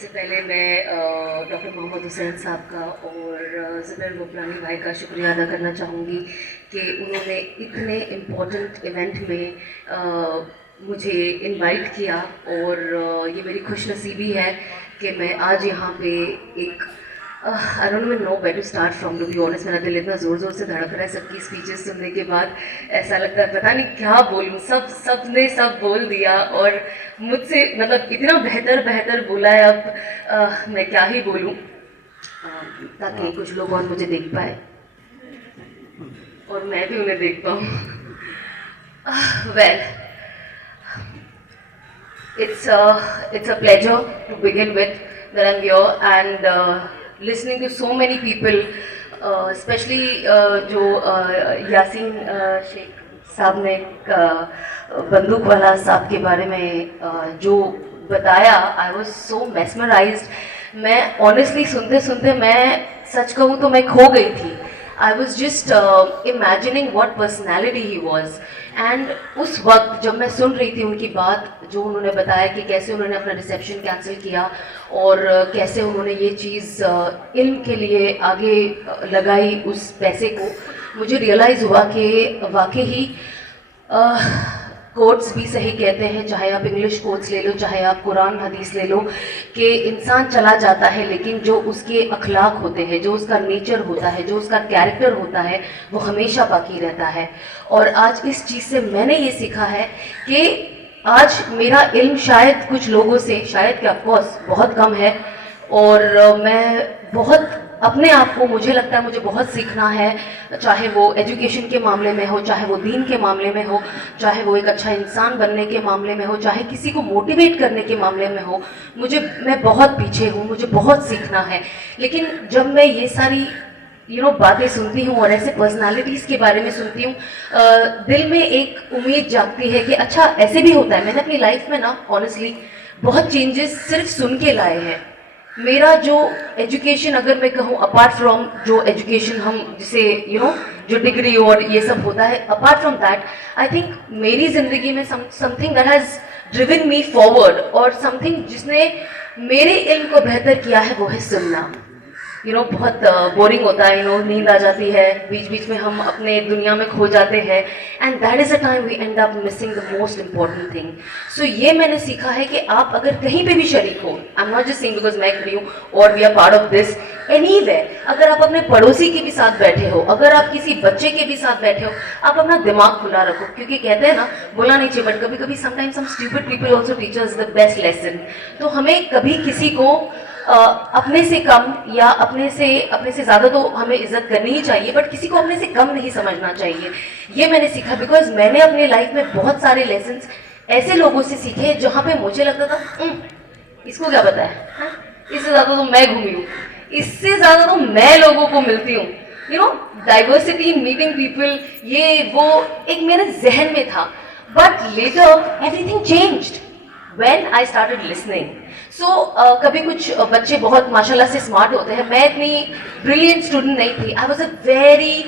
सबसे पहले मैं डॉक्टर मोहम्मद हुसैन साहब का और ज़ुबैर गुफरानी भाई का शुक्रिया अदा करना चाहूँगी कि उन्होंने इतने इम्पोर्टेंट इवेंट में मुझे इनवाइट किया और ये मेरी खुशनसीबी है कि मैं आज यहाँ पे एक I don't know where to start from, to be honest. मेरा दिल इतना ज़ोर ज़ोर से धड़क रहा है सबकी स्पीचेस सुनने के बाद। ऐसा लगता है पता नहीं क्या बोलूँ, सबने सब बोल दिया और मुझसे मतलब इतना बेहतर बेहतर बोला है। अब मैं क्या ही बोलूँ ताकि कुछ लोग और मुझे देख पाए और मैं भी उन्हें देख पाऊँ। Well, it's a pleasure to begin with that I'm here and listening to so many people, especially जो यासीन शेख साहब ने बंदूक वाला साहब के बारे में जो बताया, आई वॉज सो मेस्मराइज्ड। मैं ऑनेस्टली सुनते सुनते मैं सच कहूँ तो मैं खो गई थी। I was just imagining what personality he was. And उस वक्त जब मैं सुन रही थी उनकी बात, जो उन्होंने बताया कि कैसे उन्होंने अपना रिसेप्शन कैंसिल किया और कैसे उन्होंने ये चीज़ इल्म के लिए आगे लगाई उस पैसे को, मुझे रियलाइज़ हुआ कि वाकई ही कोट्स भी सही कहते हैं, चाहे आप इंग्लिश कोट्स ले लो, चाहे आप कुरान हदीस ले लो, कि इंसान चला जाता है लेकिन जो उसके अखलाक होते हैं, जो उसका नेचर होता है, जो उसका कैरेक्टर होता है, वो हमेशा बाकी रहता है। और आज इस चीज़ से मैंने ये सीखा है कि आज मेरा इल्म शायद कुछ लोगों से, शायद क्या ऑफकोर्स बहुत कम है, और मैं बहुत अपने आप को, मुझे लगता है मुझे बहुत सीखना है, चाहे वो एजुकेशन के मामले में हो, चाहे वो दीन के मामले में हो, चाहे वो एक अच्छा इंसान बनने के मामले में हो, चाहे किसी को मोटिवेट करने के मामले में हो। मैं बहुत पीछे हूँ, मुझे बहुत सीखना है। लेकिन जब मैं ये सारी बातें सुनती हूँ और ऐसे पर्सनालिटीज़ के बारे में सुनती हूँ, दिल में एक उम्मीद जागती है कि अच्छा ऐसे भी होता है। मैंने अपनी लाइफ में ना ऑनेस्टली बहुत चेंजेस सिर्फ सुन के लाए हैं। मेरा जो एजुकेशन, अगर मैं कहूँ अपार्ट फ्रॉम जो एजुकेशन हम जिसे जो डिग्री और ये सब होता है, apart from that I think मेरी ज़िंदगी में something that has driven me forward और समथिंग जिसने मेरे इल्म को बेहतर किया है, वो है सुनना। बहुत बोरिंग होता है, नींद आ जाती है, बीच बीच में हम अपने दुनिया में खो जाते हैं, and that is a time we end up missing the most important thing. So ये मैंने सीखा है कि आप अगर कहीं पे भी शरीक हो, I am not just saying because मैं खड़ी हूँ और we are part of this, anywhere, अगर आप अपने पड़ोसी के भी साथ बैठे हो, अगर आप किसी बच्चे के भी साथ बैठे हो, आप अपना दिमाग खुला रखो, क्योंकि कहते हैं ना, बोला नहीं चाहिए बट कभी कभी sometimes some stupid people also teach us the best lesson. तो हमें कभी किसी को अपने से कम या अपने से ज़्यादा तो हमें इज्जत करनी ही चाहिए, बट किसी को अपने से कम नहीं समझना चाहिए। ये मैंने सीखा बिकॉज मैंने अपने लाइफ में बहुत सारे लेसन्स ऐसे लोगों से सीखे जहाँ पे मुझे लगता था इसको क्या पता है, इससे ज़्यादा तो मैं घूमी हूँ, इससे ज़्यादा तो मैं लोगों को मिलती हूँ। डाइवर्सिटी इन मीटिंग पीपल, ये वो एक मेरे जहन में था, but later everything changed when I started listening. So कभी कुछ बच्चे बहुत माशाल्लाह से स्मार्ट होते हैं, मैं इतनी ब्रिलियंट स्टूडेंट नहीं थी, I was a very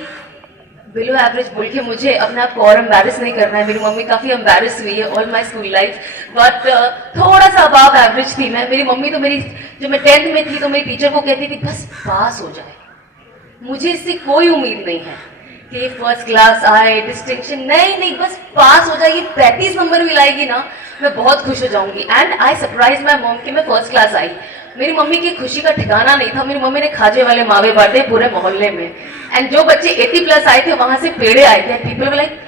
below average. बोल के मुझे अपने आप को और एम्बेरस नहीं करना है, मेरी मम्मी काफ़ी एम्बेरस हुई है all my school life, but थोड़ा सा अबाव एवरेज थी मैं। मेरी मम्मी तो जब मैं 10th में थी तो मेरी टीचर को कहती थी बस पास हो जाए, मुझे इससे कोई उम्मीद नहीं है कि फर्स्ट क्लास आए, डिस्टिंक्शन नहीं, बस पास हो जाएगी, 35 नंबर भी लाएगी ना, मैं बहुत खुश हो जाऊंगी। And I surprise my mom कि मैं फर्स्ट क्लास आई। मेरी मम्मी की खुशी का ठिकाना नहीं था, मेरी मम्मी ने खाजे वाले मावे बांटे पूरे मोहल्ले में, एंड जो बच्चे 80+ आए थे वहां से पेड़े आए थे, पीपल वर लाइक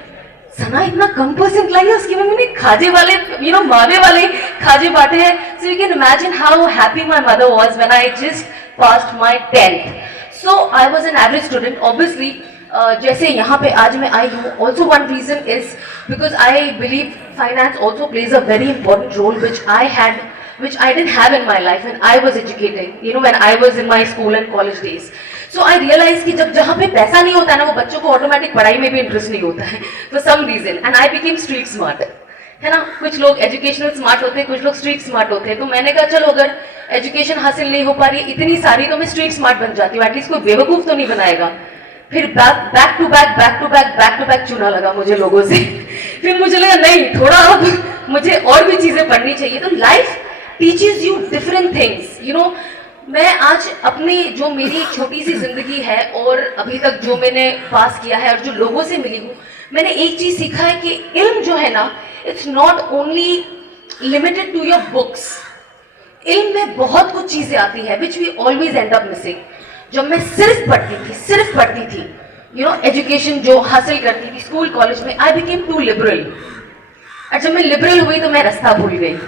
सना इतना कम परसेंट लाई है, उसकी मम्मी ने खाजे वाले मावे वाले खाजे बांटे हैं। So you can imagine how happy my mother was when I just passed my 10th. So I was an average student obviously. जैसे यहाँ पे आज मैं आई हूँ, also one reason is because I believe finance also plays a very important role which I didn't have in my life when I was educating, when I was in my school and college days. So I realized कि जहाँ पे पैसा नहीं होता है ना, वो बच्चों को ऑटोमेटिक पढ़ाई में भी इंटरेस्ट नहीं होता है for some reason, and I became street smart, है ना। कुछ लोग एजुकेशनल स्मार्ट होते हैं, कुछ लोग स्ट्रीट स्मार्ट होते हैं, तो मैंने कहा चलो अगर एजुकेशन हासिल नहीं हो पा रही इतनी सारी, तो मैं स्ट्रीट स्मार्ट बन जाती हूँ, एटलीस्ट कोई बेवकूफ़ तो नहीं बनाएगा। फिर बैक टू बैक चुना लगा मुझे लोगों से। फिर मुझे लगा नहीं, थोड़ा अब मुझे और भी चीज़ें पढ़नी चाहिए। तो life teaches you different things, you know. मैं आज अपनी जो मेरी एक छोटी सी जिंदगी है और अभी तक जो मैंने पास किया है और जो लोगों से मिली हूँ, मैंने एक चीज सीखा है कि इल्म जो है ना, it's not only limited to your books. इल्म में बहुत कुछ चीजें आती है which we always end up missing. जब मैं सिर्फ पढ़ती थी, यू नो, एजुकेशन जो हासिल करती थी स्कूल कॉलेज में, आई बिकेम टू लिबरल। और जब मैं लिबरल हुई तो मैं रास्ता भूल गई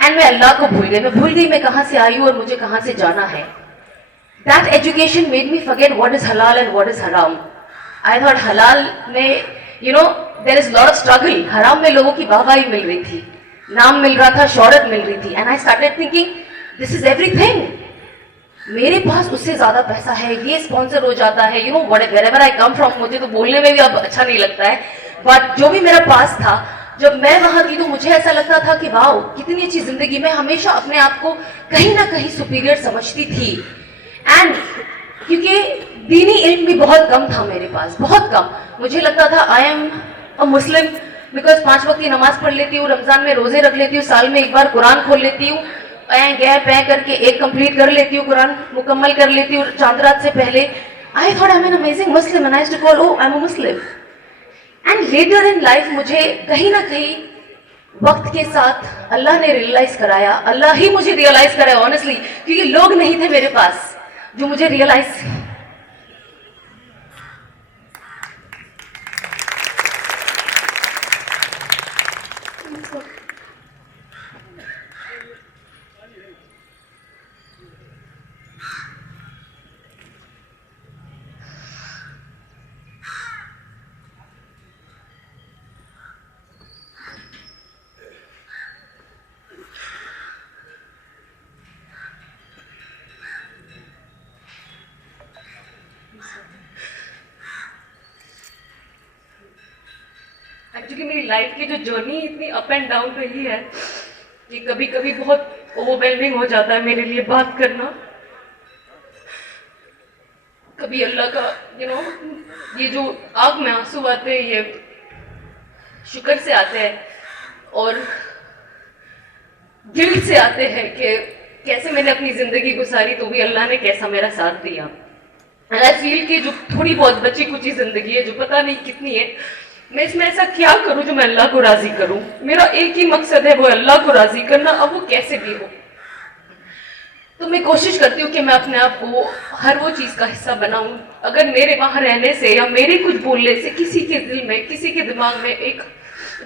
एंड मैं अल्लाह को भूल गई। मैं भूल गई मैं कहाँ से आई हूँ और मुझे कहाँ से जाना है। That education made me forget what is हलाल एंड व्हाट इज हराम। आई थॉट हलाल में, you know, there is lot of struggle. हराम में लोगों की वाहवाही मिल रही थी, नाम मिल रहा था, शोहरत मिल रही थी, and I started thinking this is everything. मेरे पास उससे ज्यादा पैसा है, ये स्पॉन्सर हो जाता है, you no, wherever I come from. मुझे तो बोलने में भी अब अच्छा नहीं लगता है, बट जो भी मेरा पास था, जब मैं वहां थी तो मुझे ऐसा लगता था कि वाओ कितनी अच्छी जिंदगी। मैं हमेशा अपने आप को कहीं ना कहीं सुपीरियर समझती थी। एंड क्योंकि दीनी इल्म भी बहुत कम था मेरे पास, बहुत कम। मुझे लगता था आई एम अ मुस्लिम बिकॉज 5 वक्त की नमाज पढ़ लेती हूँ, रमजान में रोजे रख लेती हूँ, साल में एक बार कुरान खोल लेती हूँ, गैर पै करके एक कंप्लीट कर लेती हूँ, कुरान मुकम्मल कर लेती हूँ चांद रात से पहले। I thought I am an amazing Muslim and I used to call, oh I am a Muslim. And later in life मुझे कहीं ना कहीं वक्त के साथ अल्लाह ने रियलाइज कराया, अल्लाह ही मुझे रियलाइज कराया ऑनेस्टली, क्योंकि लोग नहीं थे मेरे पास जो मुझे रियलाइज। एक्चुअली मेरी लाइफ की जो जर्नी इतनी अप एंड डाउन रही है कि कभी कभी बहुत ओवरवेलमिंग हो जाता है मेरे लिए बात करना। कभी अल्लाह का, यू नो, ये जो आँख में आंसू आते हैं ये शुक्र से आते हैं और गिल्ट से आते हैं कि कैसे मैंने अपनी जिंदगी गुजारी तो भी अल्लाह ने कैसा मेरा साथ दिया। एंड आई फील कि जो थोड़ी बहुत बची कुची जिंदगी है, जो पता नहीं कितनी है, मैं इसमें ऐसा क्या करूं जो मैं अल्लाह को राजी करूं। मेरा एक ही मकसद है, वो अल्लाह को राजी करना, अब वो कैसे भी हो। तो मैं कोशिश करती हूँ कि मैं अपने आप को हर वो चीज का हिस्सा बनाऊं। अगर मेरे वहां रहने से या मेरे कुछ बोलने से किसी के दिल में, किसी के दिमाग में एक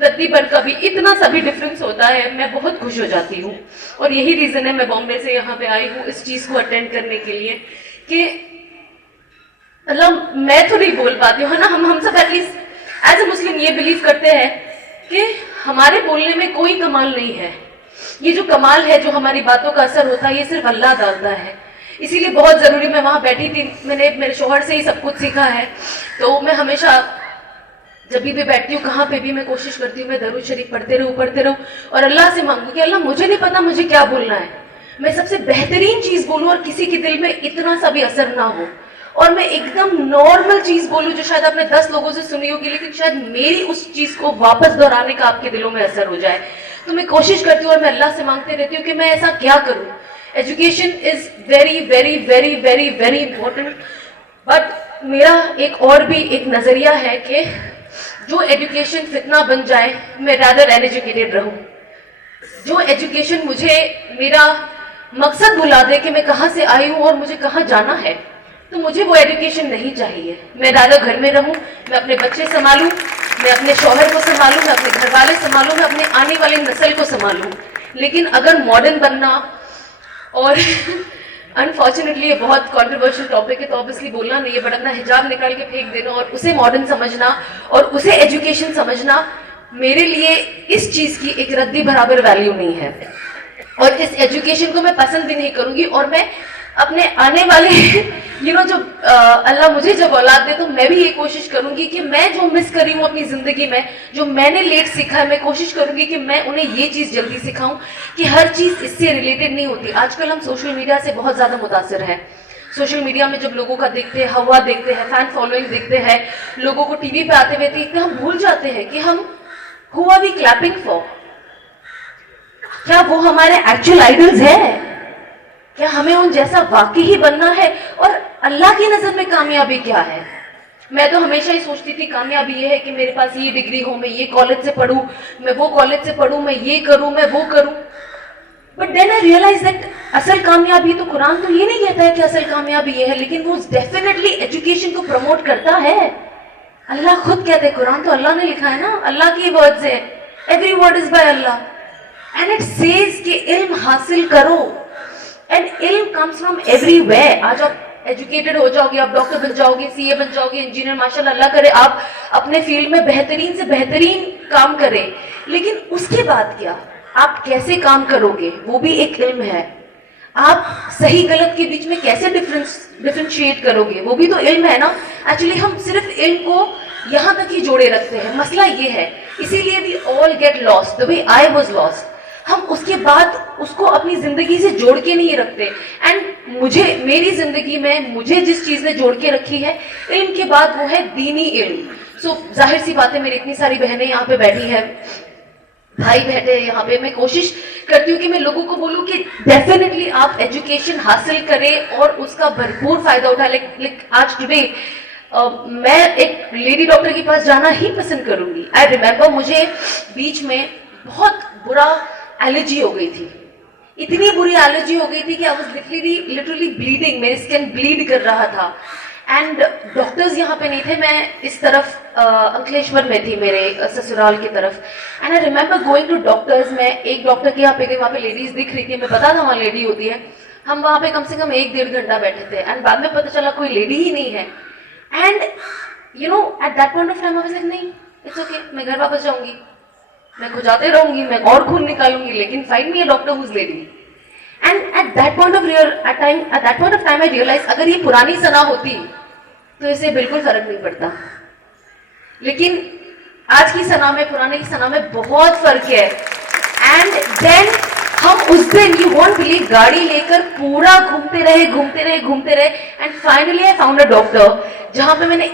रत्ती भर का भी, इतना सा भी डिफरेंस होता है, मैं बहुत खुश हो जाती हूँ। और यही रीजन है मैं बॉम्बे से यहाँ पे आई हूँ इस चीज को अटेंड करने के लिए कि अल्लाह, मैं तो नहीं बोल पाती हूँ, है ना, हम सब एटलीस्ट एज ए मुस्लिम ये बिलीव करते हैं कि हमारे बोलने में कोई कमाल नहीं है। ये जो कमाल है, जो हमारी बातों का असर होता है, ये सिर्फ अल्लाह डालता है। इसीलिए बहुत जरूरी, मैं वहां बैठी थी, मैंने मेरे शोहर से ही सब कुछ सीखा है। तो मैं हमेशा जब भी बैठती हूँ, कहाँ पे भी, मैं कोशिश करती हूँ मैं दरूद शरीफ पढ़ते रहूं और अल्लाह से मांगू कि अल्लाह मुझे नहीं पता मुझे क्या बोलना है, मैं सबसे बेहतरीन चीज बोलूं और किसी के दिल में इतना सा भी असर ना हो, और मैं एकदम नॉर्मल चीज बोलूं जो शायद आपने 10 लोगों से सुनी होगी, लेकिन शायद मेरी उस चीज को वापस दोहराने का आपके दिलों में असर हो जाए। तो मैं कोशिश करती हूँ और मैं अल्लाह से मांगते रहती हूँ कि मैं ऐसा क्या करूं। Education is very very very very very important, but मेरा एक और भी एक नजरिया है कि जो एजुकेशन फितना बन जाए, मैं रादर अनएजुकेटेड रहूं। जो एजुकेशन मुझे मेरा मकसद भुला दे कि मैं कहाँ से आई हूँ और मुझे कहाँ जाना है, तो मुझे वो एजुकेशन नहीं चाहिए। मैं दादा घर में रहूं, मैं अपने बच्चे संभालूं, मैं अपने शौहर को संभालूं, मैं अपने घर वाले संभालूं, मैं अपने आने वाली नस्ल को संभालूं। लेकिन अगर मॉडर्न बनना, और अनफॉर्चुनेटली ये बहुत कंट्रोवर्शियल टॉपिक है तो ऑब्वियसली बोलना नहीं है, बट अपना हिजाब निकाल के फेंक देना और उसे मॉडर्न समझना और उसे एजुकेशन समझना, मेरे लिए इस चीज की एक रद्दी बराबर वैल्यू नहीं है। और इस एजुकेशन को मैं पसंद भी नहीं करूंगी। और मैं अपने आने वाले जो अल्लाह मुझे जब औलाद दे, तो मैं भी ये कोशिश करूंगी कि मैं जो मिस करी हूँ अपनी जिंदगी में, जो मैंने लेट सीखा है, मैं कोशिश करूंगी कि मैं उन्हें ये चीज जल्दी सिखाऊं कि हर चीज इससे रिलेटेड नहीं होती। आजकल हम सोशल मीडिया से बहुत ज्यादा मुतासिर हैं। सोशल मीडिया में जब लोगों का देखते हैं, हवा देखते हैं, फैन फॉलोइंग देखते हैं, लोगों को टीवी पे आते हुए देखते हैं, हम भूल जाते हैं कि हम who are we clapping for. क्या वो हमारे एक्चुअल आइडल्स है? क्या हमें उन जैसा वाकई ही बनना है? और अल्लाह की नजर में कामयाबी क्या है? मैं तो हमेशा ही सोचती थी कामयाबी ये है कि मेरे पास ये डिग्री हो, मैं ये कॉलेज से पढूं, मैं वो कॉलेज से पढूं, मैं ये करूं, मैं वो करूं। But then I realise that असल कामयाबी तो कुरान तो ये नहीं कहता है कि असल कामयाबी ये है, लेकिन वो डेफिनेटली एजुकेशन को प्रमोट करता है। अल्लाह खुद कहते हैं, कुरान तो अल्लाह ने लिखा है ना, अल्लाह की वर्ड्स है, every word is by Allah and it says कि इल्म हासिल करो एंड इल्म कम्स फ्रॉम एवरीवेयर। आज आप एजुकेटेड हो जाओगे, आप डॉक्टर बन जाओगे, सीए बन जाओगे, इंजीनियर, माशाल्लाह, अल्लाह करे आप अपने फील्ड में बेहतरीन से बेहतरीन काम करें, लेकिन उसके बाद क्या? आप कैसे काम करोगे वो भी एक इल्म है। आप सही गलत के बीच में कैसे डिफरेंशिएट करोगे वो भी तो इल्म है ना। एक्चुअली हम सिर्फ इल्म को यहाँ तक ही जोड़े रखते हैं, मसला ये है, इसीलिए we all get lost the way I was lost. हम उसके बाद उसको अपनी जिंदगी से जोड़ के नहीं रखते। एंड मुझे मेरी जिंदगी में मुझे जिस चीज ने जोड़ के रखी है इल्म के बाद वो है दीनी इल्म। सो जाहिर सी बात है, मेरी इतनी सारी बहनें यहाँ पे बैठी हैं, भाई बैठे हैं यहाँ पे, मैं कोशिश करती हूँ कि मैं लोगों को बोलूँ कि डेफिनेटली आप एजुकेशन हासिल करें और उसका भरपूर फायदा उठाएं। लाइक आज टुडे मैं एक लेडी डॉक्टर के पास जाना ही पसंद करूंगी। आई रिमेम्बर मुझे बीच में बहुत बुरा एलर्जी हो गई थी, इतनी बुरी एलर्जी हो गई थी कि आई वाज लिटरली ब्लीडिंग, मेरी स्किन ब्लीड कर रहा था एंड डॉक्टर्स यहाँ पे नहीं थे। मैं इस तरफ अंकलेश्वर में थी, मेरे ससुराल की तरफ, and I remember going to doctors. मैं एक डॉक्टर के यहाँ पे गई, वहाँ पे लेडीज दिख रही थी, मैं पता था वहाँ लेडी होती है। हम वहाँ पे कम से कम 1-1.5 घंटा बैठे थे एंड बाद में पता चला कोई लेडी ही नहीं है। And you know at that point of time I was like नहीं, इट्स ओके, मैं घर वापस जाऊंगी, मैं खुजाते रहूंगी, मैं और खून निकालूंगी, लेकिन find me a doctor who is lady. And at that point of time I realise अगर ये पुरानी सना होती तो इसे बिल्कुल फर्क नहीं पड़ता, लेकिन आज की सना में पुराने की सना में बहुत फर्क है। एंड देन हम उस दिन, यू वोंट बिलीव, गाड़ी लेकर पूरा घूमते रहे and finally I found a doctor जहां पे मैंने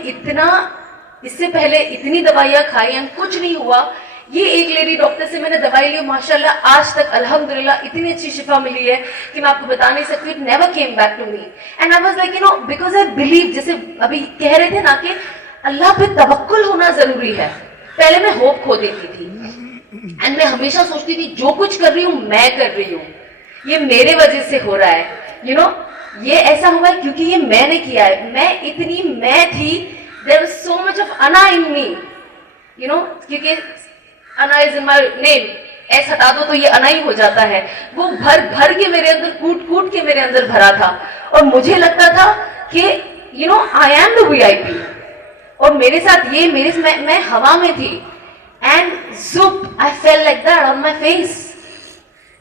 इससे पहले इतनी दवाइयां खाई एंड कुछ नहीं हुआ। ये एक लेडी डॉक्टर से मैंने दवाई ली, माशाल्लाह आज तक अल्हम्दुलिल्लाह इतनी अच्छी शिफा मिली है कि मैं आपको बता नहीं सकती। It never came back to me and I was like you know because I believe, जैसे अभी कह रहे थे ना कि अल्लाह पे तवक्कुल होना जरूरी है। पहले मैं होप खो देती थी एंड मैं हमेशा सोचती थी जो कुछ कर रही हूँ मैं कर रही हूँ, ये मेरे वजह से हो रहा है, यू नो ये ऐसा हुआ है क्योंकि ये मैंने किया है, मैं थी, there was so much of अना इन मी, यू नो, क्योंकि अना is in my name, S हटा दो तो ये अना ही हो जाता है। वो भर के मेरे अंदर, कूट के मेरे अंदर भरा था और मुझे लगता था कि you know I am the VIP और मेरे साथ ये मैं हवा में थी and zup I fell like that on my face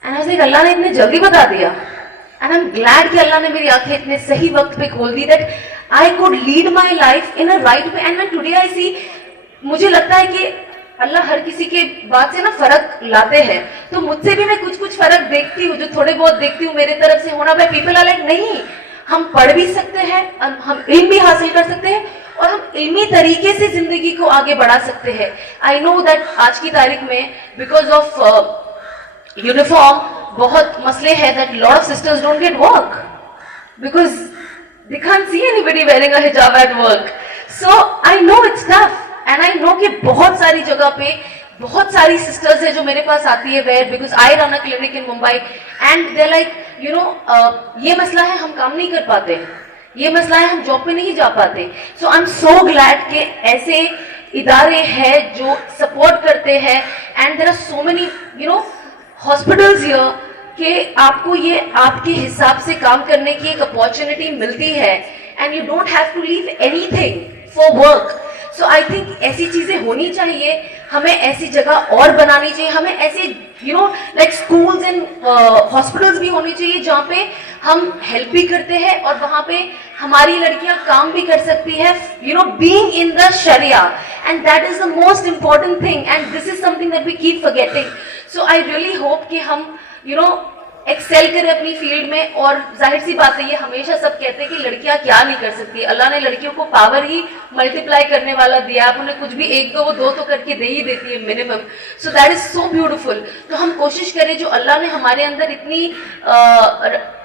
and I was like अल्लाह ने इतने जल्दी बता दिया and I'm glad कि अल्लाह ने मेरी आंखें इतने सही वक्त पे खोल दी that I could lead my life in a right way and when today I see, मुझे लगता है कि अल्लाह हर किसी के बात से ना फर्क लाते हैं, तो मुझसे भी मैं कुछ फर्क देखती हूँ, जो थोड़े बहुत देखती हूँ मेरे तरफ से होना। भाई पीपल आर लाइक नहीं, हम पढ़ भी सकते हैं, हम इल्म भी हासिल कर सकते हैं और हम इल्मी तरीके से जिंदगी को आगे बढ़ा सकते हैं। आई नो दैट आज की तारीख में बिकॉज ऑफ यूनिफॉर्म बहुत मसले हैं, that lot of sisters don't get work because they can't see anybody wearing a hijab at work. So I know it's tough and I know कि बहुत सारी जगह पे बहुत सारी सिस्टर्स है जो मेरे पास आती है where because I run a clinic in Mumbai and they like you know ये मसला है हम काम नहीं कर पाते, ये मसला है हम जॉब पे नहीं जा पाते। सो आई एम सो ग्लैड कि ऐसे इदारे हैं जो सपोर्ट करते हैं and there are so many you know hospitals here कि आपको ये आपके हिसाब से काम करने की एक अपॉर्चुनिटी मिलती है and you don't have to leave anything for work. So I think ऐसी चीजें होनी चाहिए, हमें ऐसी जगह और बनानी चाहिए, हमें ऐसे you know like schools and hospitals भी होनी चाहिए जहाँ पे हम हेल्प भी करते हैं और वहाँ पे हमारी लड़कियां काम भी कर सकती है, you know being in the शरिया and that is the most important thing and this is something that we keep forgetting. So I really hope कि हम यू नो एक्सेल करे अपनी फील्ड में। और जाहिर सी बात है, ये हमेशा सब कहते हैं कि लड़कियां क्या नहीं कर सकती, अल्लाह ने लड़कियों को पावर ही मल्टीप्लाई करने वाला दिया। आप उन्हें कुछ भी एक दो वो दो तो करके दे ही देती है minimum. So that is so beautiful. तो हम कोशिश करें, जो अल्लाह ने हमारे अंदर इतनी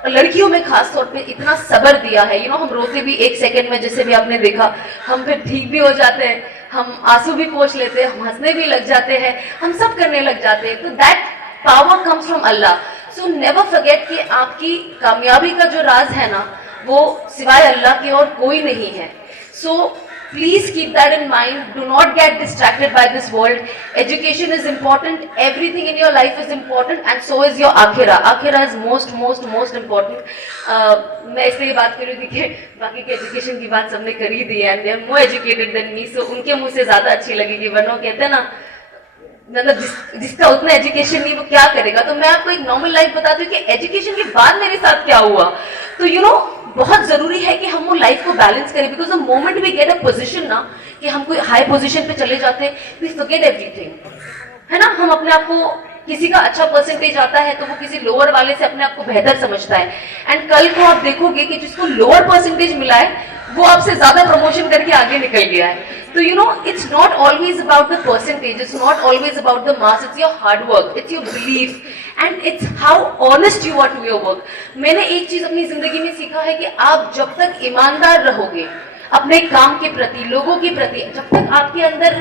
लड़कियों में खास तौर पे इतना सब्र दिया है, हम रोते भी 1 सेकंड में, जैसे भी आपने देखा, हम फिर ठीक भी हो जाते हैं, हम आंसू भी पोंछ लेते हैं, हम हंसने भी लग जाते हैं, हम सब करने लग जाते हैं। तो that power comes from Allah. So never forget कि आपकी कामयाबी का जो राज है ना, वो सिवाय अल्लाह के और कोई नहीं है। सो please keep that in mind. Do not get distracted by this world. Education is important. Everything in your life is important, and so is your akhira. Akhira is most important. मैं इसलिए बात कर रही थी कि बाकी के एजुकेशन की बात सबने कर ही दी है, and they are more educated than me, so उनके मुंह से ज्यादा अच्छी लगेगी। वरना कहते हैं ना, मतलब जिसका उतना एजुकेशन नहीं वो क्या करेगा। तो मैं आपको एक नॉर्मल लाइफ बताती हूँ कि एजुकेशन के बाद मेरे साथ क्या हुआ। तो बहुत जरूरी है कि हम वो लाइफ को बैलेंस करें, because the moment we get a position ना, कि हम कोई हाई पोजीशन पे चले जाते हैं, वी फॉरगेट एवरीथिंग, है ना। हम अपने आप को, किसी का अच्छा परसेंटेज आता है तो वो किसी लोअर वाले से अपने आप को बेहतर समझता है, एंड कल को आप देखोगे कि जिसको लोअर परसेंटेज मिला है वो आपसे ज्यादा प्रमोशन करके आगे निकल गया है। तो it's not always about the percentage, it's not always about the marks, it's your hard work, it's your belief, and it's how honest you are to your work. मैंने एक चीज अपनी जिंदगी में सीखा है कि आप जब तक ईमानदार रहोगे अपने काम के प्रति, लोगों के प्रति, जब तक आपके अंदर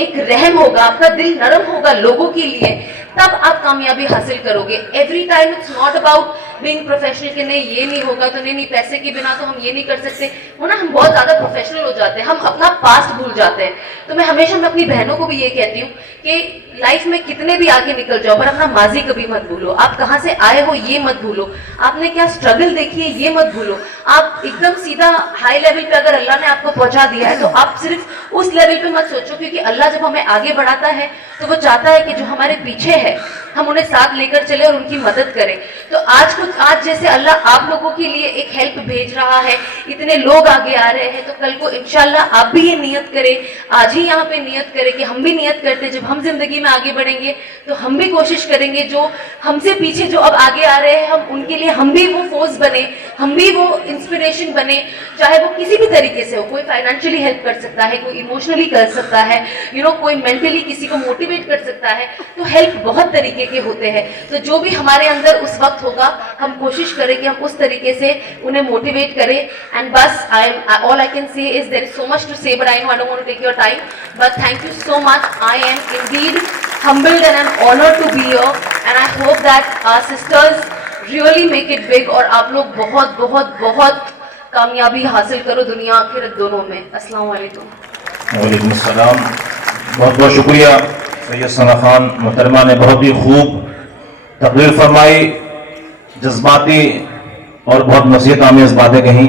एक रहम होगा, आपका दिल नरम होगा लोगों के लिए, तब आप कामयाबी हासिल करोगे। Every time it's not about being professional, कि नहीं ये नहीं होगा तो नहीं, पैसे के बिना तो हम ये नहीं कर सकते, वो ना हम बहुत ज्यादा प्रोफेशनल हो जाते हैं, हम अपना पास्ट भूल जाते हैं। तो मैं हमेशा अपनी बहनों को भी ये कहती हूँ कि लाइफ में कितने भी आगे निकल जाओ, पर अपना माजी कभी मत भूलो। आप कहाँ से आए हो ये मत भूलो, आपने क्या स्ट्रगल देखी है ये मत भूलो। आप एकदम सीधा हाई लेवल पे अगर अल्लाह ने आपको पहुंचा दिया है तो आप सिर्फ उस लेवल पे मत सोचो, क्योंकि अल्लाह जब हमें आगे बढ़ाता है तो वो चाहता है कि जो हमारे पीछे है हम उन्हें साथ लेकर चले और उनकी मदद करें। तो आज जैसे अल्लाह आप लोगों के लिए एक हेल्प भेज रहा है, इतने लोग आगे आ रहे हैं, तो कल को इंशाल्लाह आप भी ये नियत करें, आज ही यहाँ पे नियत करें कि हम भी नियत करते, जब हम जिंदगी में आगे बढ़ेंगे तो हम भी कोशिश करेंगे जो हमसे पीछे जो अब आगे आ रहे हैं, हम उनके लिए हम भी वो फोर्स बने, हम भी वो इंस्पिरेशन बने, चाहे वो किसी भी तरीके से हो। कोई फाइनेंशियली हेल्प कर सकता है, कोई इमोशनली कर सकता है, कोई मेंटली किसी को मोटिवेट कर सकता है। तो हेल्प बहुत तरीके के होते हैं। तो जो भी हमारे अंदर उस वक्त होगा, हम कोशिश करें कि हम उस तरीके से उन्हें मोटिवेट करें। एंड बस all I can say is there is so much to say, but I know I don't want to take your time, but thank you so much. I am indeed humbled and I'm honored to be here, and I hope that our sisters really make it big और आप लोग बहुत बहुत बहुत कामयाबी हासिल करो दुनिया आखिरत दोनों में। अस्सलाम वालेकुम। वालेकुम अस्सलाम। बहुत बहुत शुक्रिया सैयद सना खान मोहतरमा ने, बहुत ही खूब तकरीर फरमाई, जज्बाती और बहुत नसीहत आमेज बातें कहीं।